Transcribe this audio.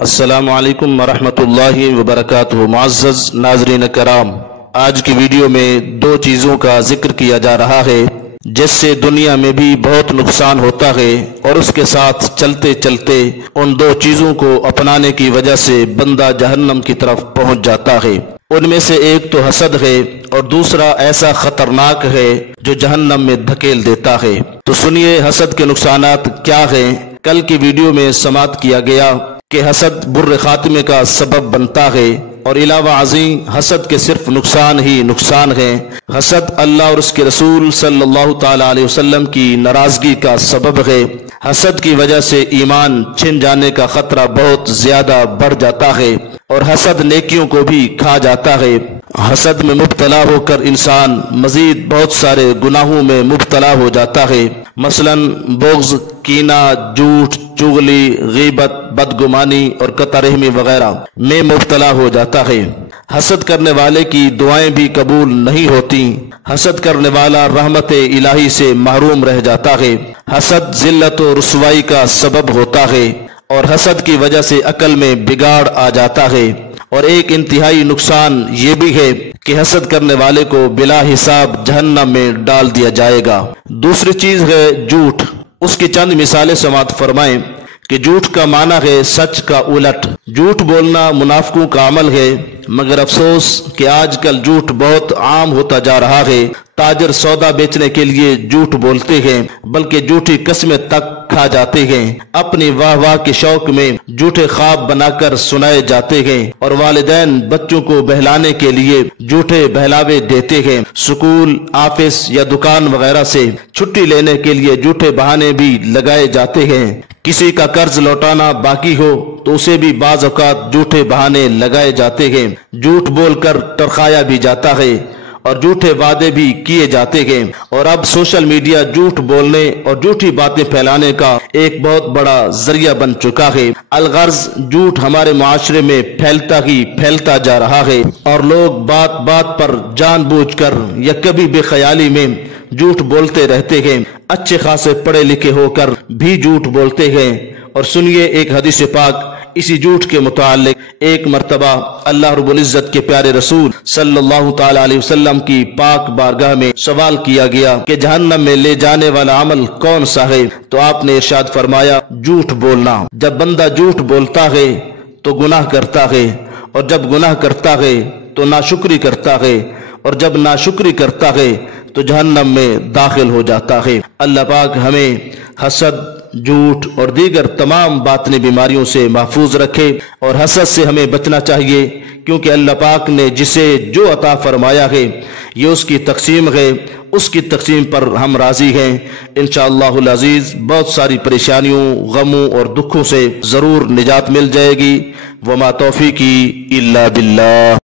السلام علیکم ورحمۃ اللہ وبرکاتہ۔ معزز ناظرین کرام، آج کی ویڈیو میں دو چیزوں کا ذکر کیا جا رہا ہے جس سے دنیا میں بھی بہت نقصان ہوتا ہے، اور اس کے ساتھ چلتے چلتے ان دو چیزوں کو اپنانے کی وجہ سے بندہ جہنم کی طرف پہنچ جاتا ہے۔ ان میں سے ایک تو حسد ہے اور دوسرا ایسا خطرناک ہے جو جہنم میں دھکیل دیتا ہے۔ تو سنیے حسد کے نقصانات کیا ہیں۔ کل کی ویڈیو میں سماعت کیا گیا کہ حسد برے خاتمے کا سبب بنتا ہے، اور علاوہ ازیں حسد کے صرف نقصان ہی نقصان ہیں۔ حسد اللہ اور اس کے رسول صلی اللہ تعالی علیہ وسلم کی ناراضگی کا سبب ہے۔ حسد کی وجہ سے ایمان چھن جانے کا خطرہ بہت زیادہ بڑھ جاتا ہے، اور حسد نیکیوں کو بھی کھا جاتا ہے۔ حسد میں مبتلا ہو کر انسان مزید بہت سارے گناہوں میں مبتلا ہو جاتا ہے، مثلا بغض، کینہ، جھوٹ، چغلی، غیبت، بدگمانی اور قطع رحمی وغیرہ میں مبتلا ہو جاتا ہے۔ حسد کرنے والے کی دعائیں بھی قبول نہیں ہوتی۔ حسد کرنے والا رحمت الہی سے محروم رہ جاتا ہے۔ حسد ذلت و رسوائی کا سبب ہوتا ہے، اور حسد کی وجہ سے عقل میں بگاڑ آ جاتا ہے۔ اور ایک انتہائی نقصان یہ بھی ہے کہ حسد کرنے والے کو بلا حساب جہنم میں ڈال دیا جائے گا۔ دوسری چیز ہے جھوٹ۔ اس کی چند مثالیں سماعت فرمائیں کہ جھوٹ کا معنی ہے سچ کا الٹ۔ جھوٹ بولنا منافقوں کا عمل ہے، مگر افسوس کہ آج کل جھوٹ بہت عام ہوتا جا رہا ہے۔ تاجر سودا بیچنے کے لیے جھوٹ بولتے ہیں، بلکہ جھوٹی قسمیں تک کھا جاتے ہیں۔ اپنی واہ واہ کے شوق میں جھوٹے خواب بنا کر سنائے جاتے ہیں، اور والدین بچوں کو بہلانے کے لیے جھوٹے بہلاوے دیتے ہیں۔ سکول، آفس یا دکان وغیرہ سے چھٹی لینے کے لیے جھوٹے بہانے بھی لگائے جاتے ہیں۔ کسی کا قرض لوٹانا باقی ہو تو اسے بھی بعض اوقات جھوٹے بہانے لگائے جاتے ہیں۔ جھوٹ بول کر ٹرخایا بھی جاتا ہے، اور جھوٹے وعدے بھی کیے جاتے ہیں۔ اور اب سوشل میڈیا جھوٹ بولنے اور جھوٹی باتیں پھیلانے کا ایک بہت بڑا ذریعہ بن چکا ہے۔ الغرض جھوٹ ہمارے معاشرے میں پھیلتا جا رہا ہے، اور لوگ بات بات پر جان بوجھ کر یا کبھی بے خیالی میں جھوٹ بولتے رہتے ہیں۔ اچھے خاصے پڑھے لکھے ہو کر بھی جھوٹ بولتے ہیں۔ اور سنیے ایک حدیث پاک اسی جھوٹ کے متعلق۔ ایک مرتبہ اللہ رب العزت کے پیارے رسول صلی اللہ تعالی علیہ وسلم کی پاک بارگاہ میں سوال کیا گیا کہ جہنم میں لے جانے والا عمل کون سا ہے؟ تو آپ نے ارشاد فرمایا جھوٹ بولنا۔ جب بندہ جھوٹ بولتا ہے تو گناہ کرتا ہے، اور جب گناہ کرتا ہے تو ناشکری کرتا ہے، اور جب ناشکری کرتا ہے تو جہنم میں داخل ہو جاتا ہے۔ اللہ پاک ہمیں حسد، جھوٹ اور دیگر تمام باطنی بیماریوں سے محفوظ رکھے، اور حسد سے ہمیں بچنا چاہیے، کیونکہ اللہ پاک نے جسے جو عطا فرمایا ہے یہ اس کی تقسیم ہے، اس کی تقسیم پر ہم راضی ہیں۔ انشاءاللہ العزیز بہت ساری پریشانیوں، غموں اور دکھوں سے ضرور نجات مل جائے گی۔ وما توفیقی الا باللہ۔